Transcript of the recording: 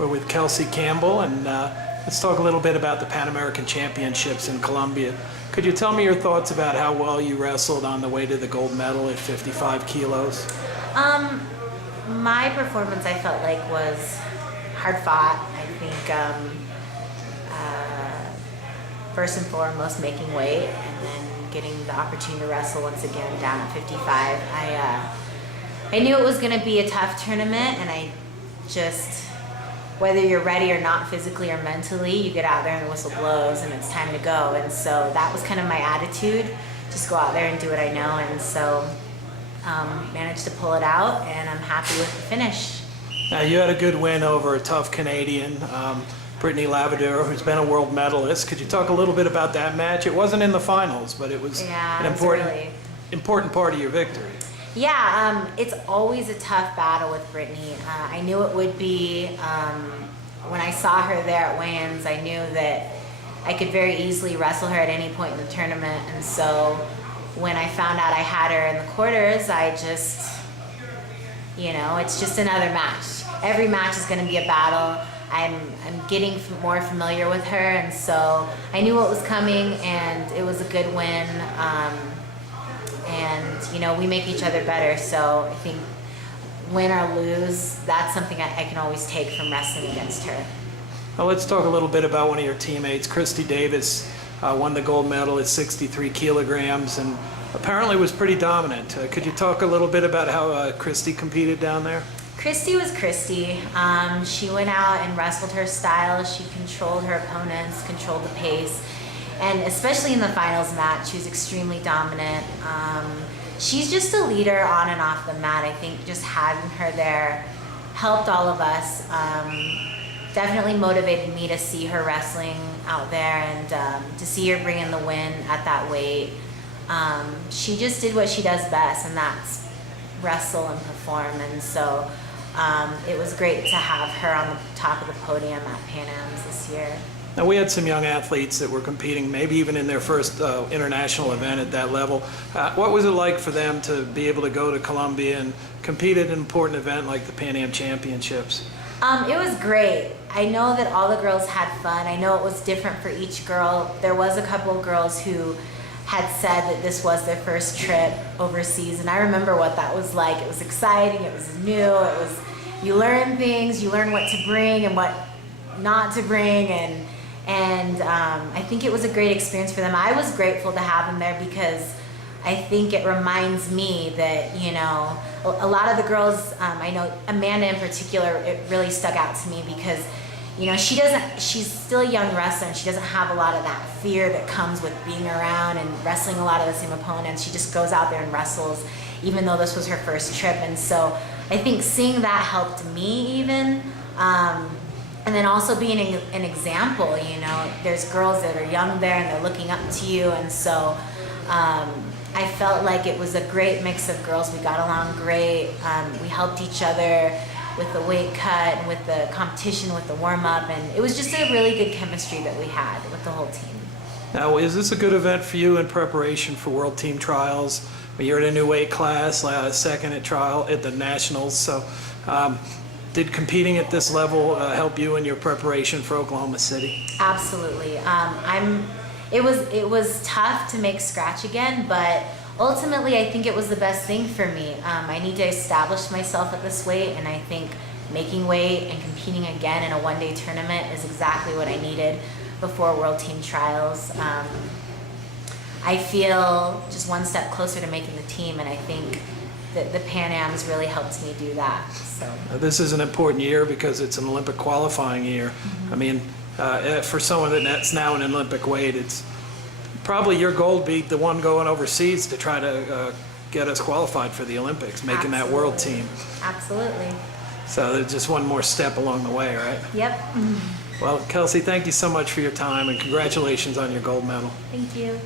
We're with Kelsey Campbell, and let's talk a little bit about the Pan American Championships in Colombia. Could you tell me your thoughts about how well you wrestled on the way to the gold medal at 55 kilos? My performance, I felt like, was hard fought. I think first and foremost making weight, and then getting the opportunity to wrestle once again down at 55. I knew it was going to be a tough tournament, and I just, whether you're ready or not physically or mentally, you get out there and the whistle blows and it's time to go. And so that was kind of my attitude, just go out there and do what I know. And so managed to pull it out, and I'm happy with the finish. Now, you had a good win over a tough Canadian, Brittany Lavadero, who's been a world medalist. Could you talk a little bit about that match? It wasn't in the finals, but it was an important part of your victory. Yeah, it's always a tough battle with Brittany. I knew it would be. When I saw her there at weigh-ins, I knew that I could very easily wrestle her at any point in the tournament. And so when I found out I had her in the quarters, I just, it's just another match. Every match is going to be a battle. I'm getting more familiar with her, and so I knew what was coming, and it was a good win. And we make each other better, so I think win or lose, that's something I can always take from wrestling against her. Well, let's talk a little bit about one of your teammates. Christy Davis won the gold medal at 63 kilograms and apparently was pretty dominant. Could you talk a little bit about how Christy competed down there? Christy was Christy. She went out and wrestled her style. She controlled her opponents, controlled the pace. And especially in the finals match, she was extremely dominant. She's just a leader on and off the mat. I think just having her there helped all of us. Definitely motivated me to see her wrestling out there, and to see her bring in the win at that weight. She just did what she does best, and that's wrestle and perform. And so it was great to have her on the top of the podium at Pan Am's this year. Now, we had some young athletes that were competing, maybe even in their first international event at that level. What was it like for them to be able to go to Colombia and compete at an important event like the Pan Am Championships? It was great. I know that all the girls had fun. I know it was different for each girl. There was a couple of girls who had said that this was their first trip overseas, and I remember what that was like. It was exciting, it was new, you learn things, you learn what to bring and what not to bring, and I think it was a great experience for them. I was grateful to have them there because I think it reminds me that, a lot of the girls, I know Amanda in particular, it really stuck out to me because, she's still a young wrestler, and she doesn't have a lot of that fear that comes with being around and wrestling a lot of the same opponents. She just goes out there and wrestles, even though this was her first trip. And so I think seeing that helped me even. And then also being an example, there's girls that are young there and they're looking up to you. And so I felt like it was a great mix of girls. We got along great. We helped each other with the weight cut and with the competition, with the warm-up. And it was just a really good chemistry that we had with the whole team. Now, is this a good event for you in preparation for World Team Trials? You're in a new weight class, second at the Nationals. So did competing at this level help you in your preparation for Oklahoma City? Absolutely. It was tough to make scratch again, but ultimately I think it was the best thing for me. I need to establish myself at this weight, and I think making weight and competing again in a one-day tournament is exactly what I needed before World Team Trials. I feel just one step closer to making the team, and I think that the Pan Am's really helped me do that. So this is an important year because it's an Olympic qualifying year. Mm-hmm. I mean, for someone that's now an Olympic weight, it's probably your goal be the one going overseas to try to get us qualified for the Olympics, making that world team. Absolutely. So there's just one more step along the way, right? Yep. Well, Kelsey, thank you so much for your time, and congratulations on your gold medal. Thank you.